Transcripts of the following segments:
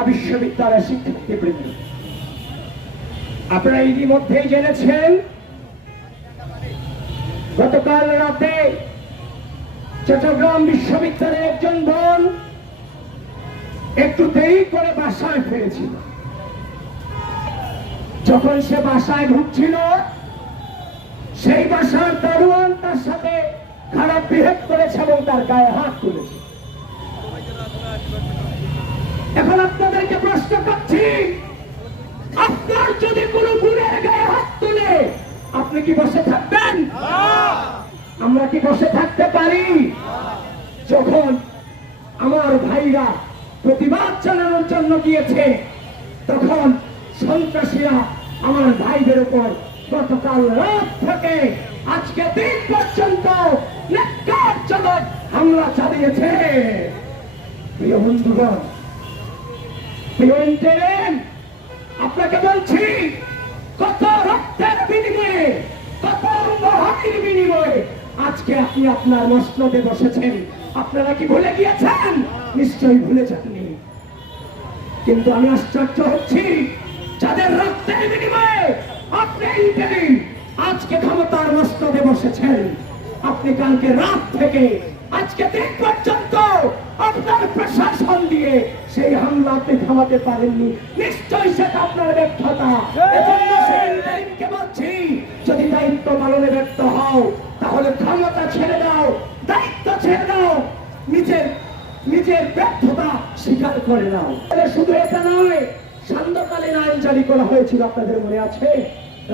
ঢাকা বিশ্ববিদ্যালয়ের শিক্ষার্থীবৃন্দ। আপনারা ইতিমধ্যেই জেনেছেন, গতকাল রাতে চট্টগ্রাম বিশ্ববিদ্যালয়ের একজন বোন একটু দেরি করে বাসায় ফিরেছিল। যখন সে বাসায় ঢুকছিল, সেই বাসার দারোয়ান তার সাথে খারাপ বিহেভ করেছে এবং আপনি কি বসে থাকবেন? আমরা কি বসে থাকতে পারি? যখন আমার ভাইরা প্রতিবাদ জানানোর জন্য গিয়েছে, তখন সন্ত্রাসীরা আমার ভাইদের উপর গতকাল রাত থেকে আজকে দিন পর্যন্ত হামলা চালিয়েছে। প্রিয় বন্ধুগণ, প্রিয় আপনাকে বলছি আজকে আপনি আপনার বসেছেন। আপনারা কি ভুলে গিয়েছেন? নিশ্চয়ই ভুলে যাননি। কিন্তু আমি আশ্চর্য হচ্ছি, যাদের রক্তের বিনিময়ে আপনি আজকে ক্ষমতার বসেছেন। আপনি কালকে রাত থেকে আজকে দিন পর্যন্ত আপনার প্রশাসন দিয়ে সেই হামলা আপনি থামাতে পারেননি। নিশ্চয়ই সেটা আপনার ব্যর্থতা। এজন্য বলছি যদি দায়িত্ব পালনে ব্যর্থ হও, তাহলে ক্ষমতা ছেড়ে দাও, দায়িত্ব ছেড়ে দাও। নিজের নিজের ব্যর্থতা স্বীকার করে নাও। শুধু এটা নয় সান্ধ্যকালীন আইন জারি করা হয়েছিল, আপনাদের মনে আছে?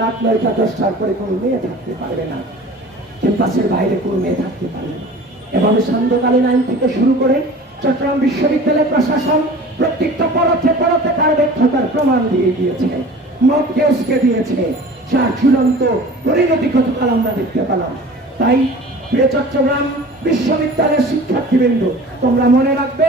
রাত নয়টা, দশটার পরে কোনো মেয়ে থাকতে পারবে না। ক্যাম্পাসের বাইরে কোনো মেয়ে থাকতে পারবে না। এভাবে সান্ধ্যকালীন আইন থেকে শুরু করে চট্টগ্রাম বিশ্ববিদ্যালয় প্রশাসন প্রত্যেকটা পরতে পরতে তার ব্যর্থতার প্রমাণ দিয়ে দিয়েছে। মত দিয়েছে, যার চূড়ান্ত পরিণতি গতকাল আমরা দেখতে পেলাম। তাই চট্টগ্রাম বিশ্ববিদ্যালয়ের শিক্ষার্থীবৃন্দ, তোমরা মনে রাখবে,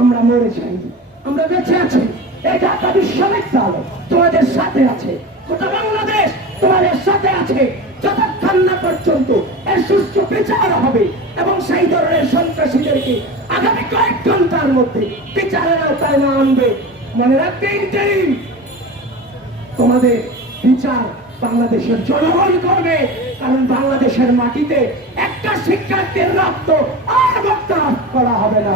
আমরা মরে যাইনি। আমরা বেঁচে আছি। এই বিশ্ববিদ্যালয় তোমাদের সাথে আছে। গোটা বাংলাদেশ তোমাদের সাথে আছে। যতক্ষণ না পর্যন্ত এর সুস্থ বিচার হবে এবং সেই ধরনের সন্ত্রাসীদেরকে আগামী কয়েক ঘণ্টার মধ্যে বিচারের আওতায় না আনবে, মনে রাখবে ইন্টারিম তোমাদের বিচার বাংলাদেশের জনগণ করবে, কারণ বাংলাদেশের মাটিতে একটা শিক্ষার্থীর রক্ত আর রক্ত করা হবে না।